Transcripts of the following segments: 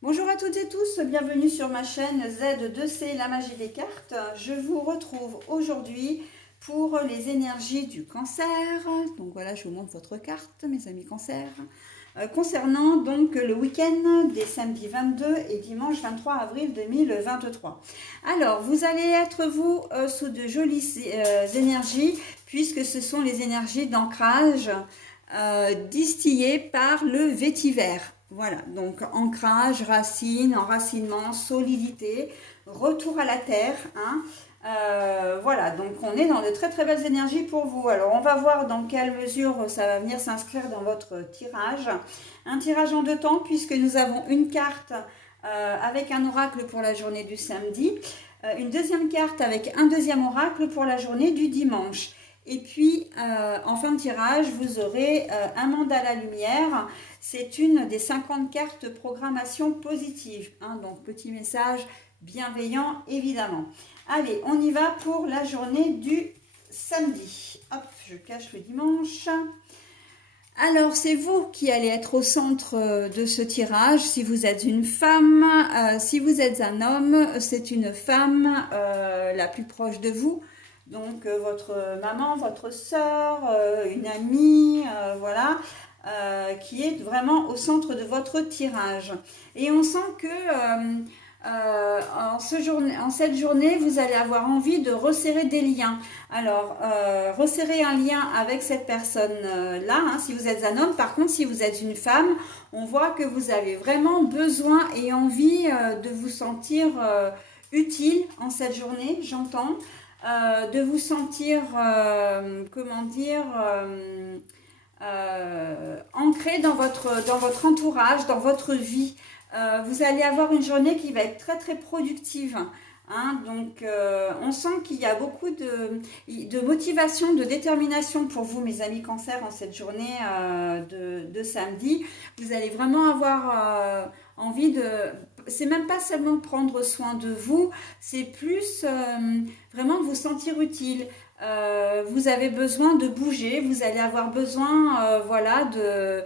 Bonjour à toutes et tous, bienvenue sur ma chaîne Z2C, la magie des cartes. Je vous retrouve aujourd'hui pour les énergies du cancer. Donc voilà, je vous montre votre carte, mes amis cancer. Concernant donc le week-end des samedis 22 et dimanche 23 avril 2023. Alors, vous allez être vous sous de jolies énergies puisque ce sont les énergies d'ancrage distillées par le vétiver. Voilà, donc ancrage, racine, enracinement, solidité, retour à la terre. Voilà, donc on est dans de très très belles énergies pour vous. Alors on va voir dans quelle mesure ça va venir s'inscrire dans votre tirage. Un tirage en deux temps puisque nous avons une carte avec un oracle pour la journée du samedi, une deuxième carte avec un deuxième oracle pour la journée du dimanche. Et puis, en fin de tirage, vous aurez un mandala lumière. C'est une des 50 cartes programmation positive. Donc, petit message bienveillant, évidemment. Allez, on y va pour la journée du samedi. Hop, je cache le dimanche. Alors, c'est vous qui allez être au centre de ce tirage. Si vous êtes une femme, si vous êtes un homme, c'est une femme la plus proche de vous. Donc, votre maman, votre soeur, une amie, voilà, qui est vraiment au centre de votre tirage. Et on sent que en cette journée, vous allez avoir envie de resserrer des liens. Alors, resserrer un lien avec cette personne-là, si vous êtes un homme. Par contre, si vous êtes une femme, on voit que vous avez vraiment besoin et envie de vous sentir utile en cette journée, j'entends. De vous sentir, comment dire, ancré dans votre entourage, dans votre vie. Vous allez avoir une journée qui va être très très productive. Donc on sent qu'il y a beaucoup de motivation, de détermination pour vous, mes amis cancer, en cette journée de samedi. Vous allez vraiment avoir envie de... C'est même pas seulement prendre soin de vous, c'est plus vraiment vous sentir utile. Vous avez besoin de bouger, vous allez avoir besoin voilà, de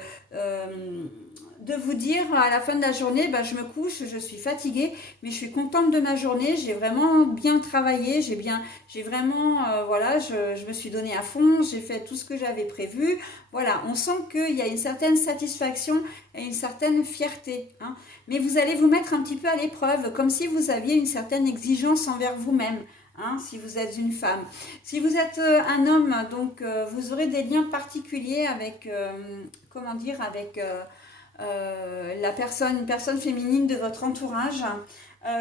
vous dire à la fin de la journée, je me couche, je suis fatiguée, mais je suis contente de ma journée, j'ai vraiment bien travaillé, j'ai vraiment, voilà, je me suis donnée à fond, j'ai fait tout ce que j'avais prévu. Voilà, on sent qu'il y a une certaine satisfaction et une certaine fierté. Mais vous allez vous mettre un petit peu à l'épreuve, comme si vous aviez une certaine exigence envers vous-même. Si vous êtes une femme. Si vous êtes un homme, donc vous aurez des liens particuliers avec, comment dire, avec une personne féminine de votre entourage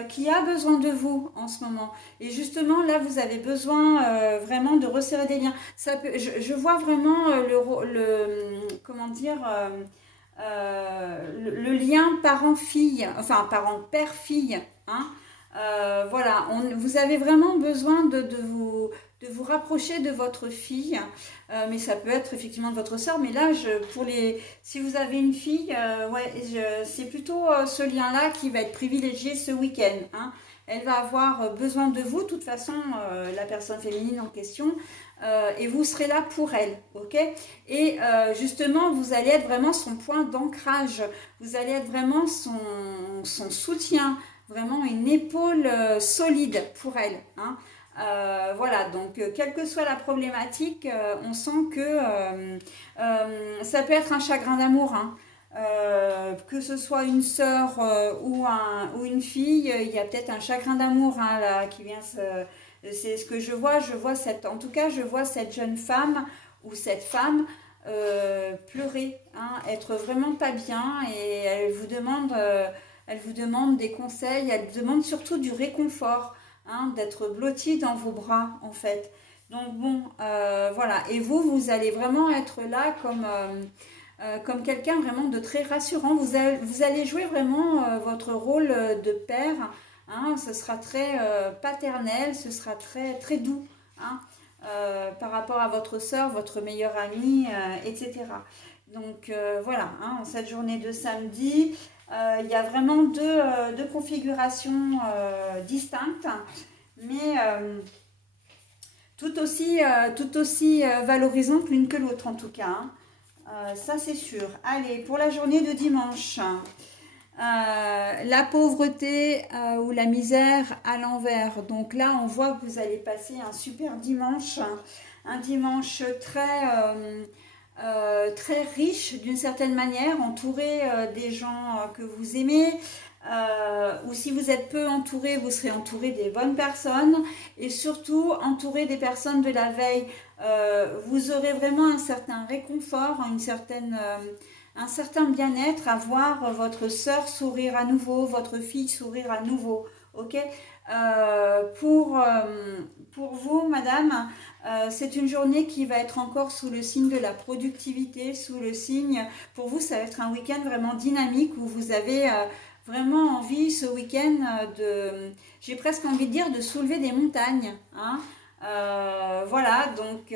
qui a besoin de vous en ce moment. Et justement, là, vous avez besoin vraiment de resserrer des liens. Je vois vraiment comment dire, le lien parent-fille, enfin parent-père-fille, voilà, vous avez vraiment besoin de vous rapprocher de votre fille, mais ça peut être effectivement de votre soeur. Mais là, si vous avez une fille, ouais, c'est plutôt ce lien-là qui va être privilégié ce week-end. Elle va avoir besoin de vous, de toute façon, la personne féminine en question, et vous serez là pour elle, ok? Et justement, vous allez être vraiment son point d'ancrage, vous allez être vraiment son soutien, vraiment une épaule solide pour elle. Voilà, donc quelle que soit la problématique, on sent que ça peut être un chagrin d'amour. Que ce soit une sœur ou une fille, il y a peut-être un chagrin d'amour là qui vient c'est ce que je vois en tout cas je vois cette jeune femme ou cette femme pleurer, être vraiment pas bien, et elle vous demande des conseils, elle vous demande surtout du réconfort, d'être blottie dans vos bras en fait. Donc bon, voilà, et vous allez vraiment être là comme quelqu'un vraiment de très rassurant. Vous allez jouer vraiment votre rôle de père. Ce sera très paternel, ce sera très, très doux. Par rapport à votre soeur, votre meilleure amie, etc. Donc voilà, cette journée de samedi, il y a vraiment deux configurations distinctes, mais tout aussi valorisantes l'une que l'autre en tout cas. Ça c'est sûr. Allez, pour la journée de dimanche. la pauvreté ou la misère à l'envers. Donc là, on voit que vous allez passer un super dimanche, un dimanche très riche d'une certaine manière, entouré des gens que vous aimez. Ou si vous êtes peu entouré, vous serez entouré des bonnes personnes et surtout entouré des personnes de la veille. Vous aurez vraiment un certain réconfort, un certain bien-être à voir votre sœur sourire à nouveau, votre fille sourire à nouveau. Ok. Pour vous, madame, c'est une journée qui va être encore sous le signe de la productivité, sous le signe, pour vous, ça va être un week-end vraiment dynamique où vous avez vraiment envie ce week-end j'ai presque envie de dire, de soulever des montagnes. Hein. Voilà, donc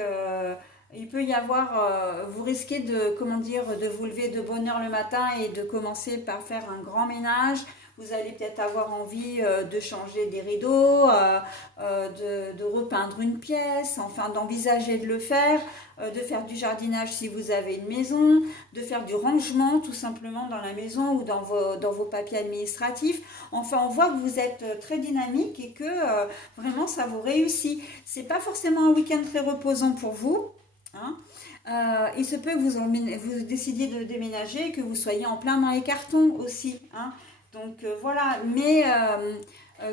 il peut y avoir, vous risquez de, comment dire, de vous lever de bonne heure le matin et de commencer par faire un grand ménage. Vous allez peut-être avoir envie de changer des rideaux, de repeindre une pièce, enfin d'envisager de le faire, de faire du jardinage si vous avez une maison, de faire du rangement tout simplement dans la maison ou dans vos papiers administratifs. Enfin, on voit que vous êtes très dynamique et que vraiment ça vous réussit. C'est pas forcément un week-end très reposant pour vous. Hein. Il se peut que vous décidiez de déménager, que vous soyez en plein dans les cartons aussi. Hein. Donc voilà, mais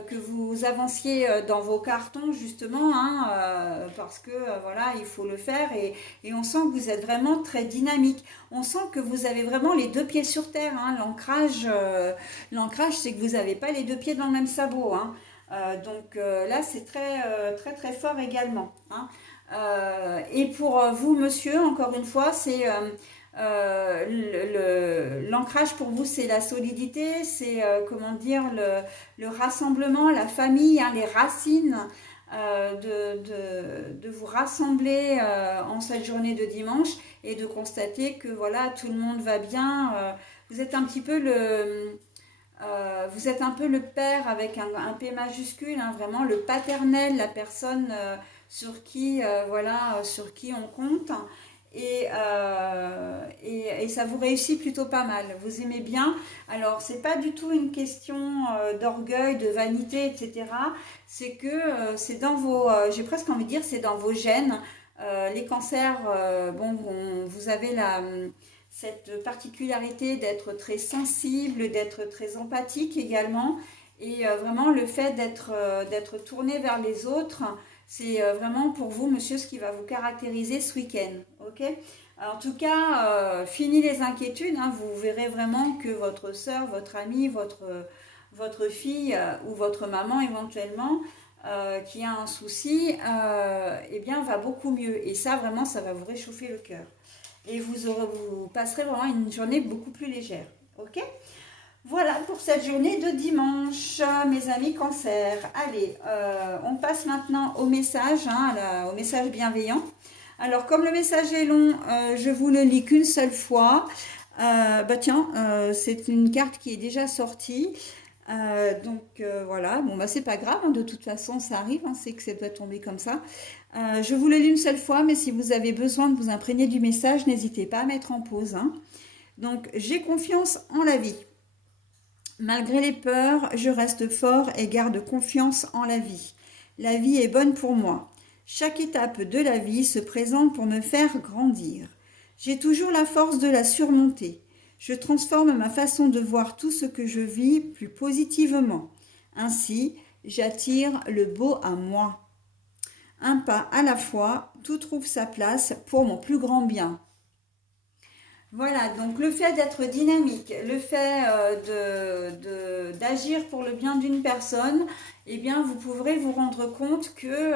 que vous avanciez dans vos cartons justement, hein, parce que voilà, il faut le faire et on sent que vous êtes vraiment très dynamique. On sent que vous avez vraiment les deux pieds sur terre. Hein. L'ancrage, c'est que vous n'avez pas les deux pieds dans le même sabot. Hein. Donc là, c'est très très fort également. Hein. Et pour vous, monsieur, encore une fois, c'est l'ancrage pour vous, c'est la solidité, c'est comment dire le rassemblement, la famille, hein, les racines, de vous rassembler en cette journée de dimanche et de constater que voilà, tout le monde va bien. Vous êtes un petit peu vous êtes un peu le père avec un P majuscule, hein, vraiment le paternel, la personne sur qui on compte. Et ça vous réussit plutôt pas mal. Vous aimez bien. Alors, c'est pas du tout une question d'orgueil, de vanité, etc. C'est que c'est dans j'ai presque envie de dire, c'est dans vos gènes. Les cancers, vous avez cette particularité d'être très sensible, d'être très empathique également. Et vraiment, le fait d'être tourné vers les autres, c'est vraiment pour vous, monsieur, ce qui va vous caractériser ce week-end. Ok. En tout cas, fini les inquiétudes. Hein, vous verrez vraiment que votre soeur, votre amie, votre fille ou votre maman éventuellement, qui a un souci, eh bien, va beaucoup mieux. Et ça, vraiment, ça va vous réchauffer le cœur. Et vous passerez vraiment une journée beaucoup plus légère. Ok. Voilà pour cette journée de dimanche, mes amis cancer. Allez, on passe maintenant au message, hein, au message bienveillant. Alors, comme le message est long, je vous le lis qu'une seule fois. C'est une carte qui est déjà sortie. Voilà, bon, c'est pas grave, hein, de toute façon, ça arrive, hein, c'est que ça doit tomber comme ça. Je vous le lis une seule fois, mais si vous avez besoin de vous imprégner du message, n'hésitez pas à mettre en pause. Hein. Donc, j'ai confiance en la vie. Malgré les peurs, je reste fort et garde confiance en la vie. La vie est bonne pour moi. Chaque étape de la vie se présente pour me faire grandir. J'ai toujours la force de la surmonter. Je transforme ma façon de voir tout ce que je vis plus positivement. Ainsi, j'attire le beau à moi. Un pas à la fois, tout trouve sa place pour mon plus grand bien. Voilà, donc le fait d'être dynamique, le fait d'agir pour le bien d'une personne, eh bien vous pourrez vous rendre compte que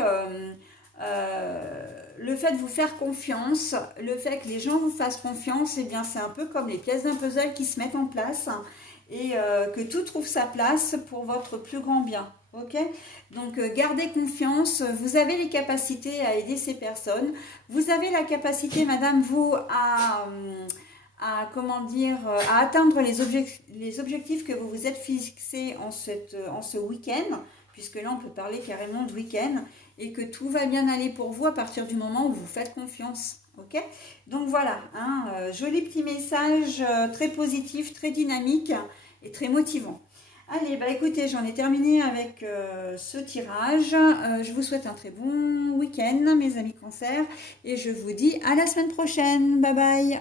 le fait de vous faire confiance, le fait que les gens vous fassent confiance, eh bien c'est un peu comme les pièces d'un puzzle qui se mettent en place et que tout trouve sa place pour votre plus grand bien. Ok, donc gardez confiance, vous avez les capacités à aider ces personnes, vous avez la capacité, madame, vous, à atteindre les objectifs que vous vous êtes fixés en ce week-end, puisque là on peut parler carrément de week-end, et que tout va bien aller pour vous à partir du moment où vous faites confiance. Ok, donc voilà, joli petit message très positif, très dynamique, et très motivant. Allez, bah écoutez, j'en ai terminé avec ce tirage. Je vous souhaite un très bon week-end, mes amis Cancer, et je vous dis à la semaine prochaine. Bye bye.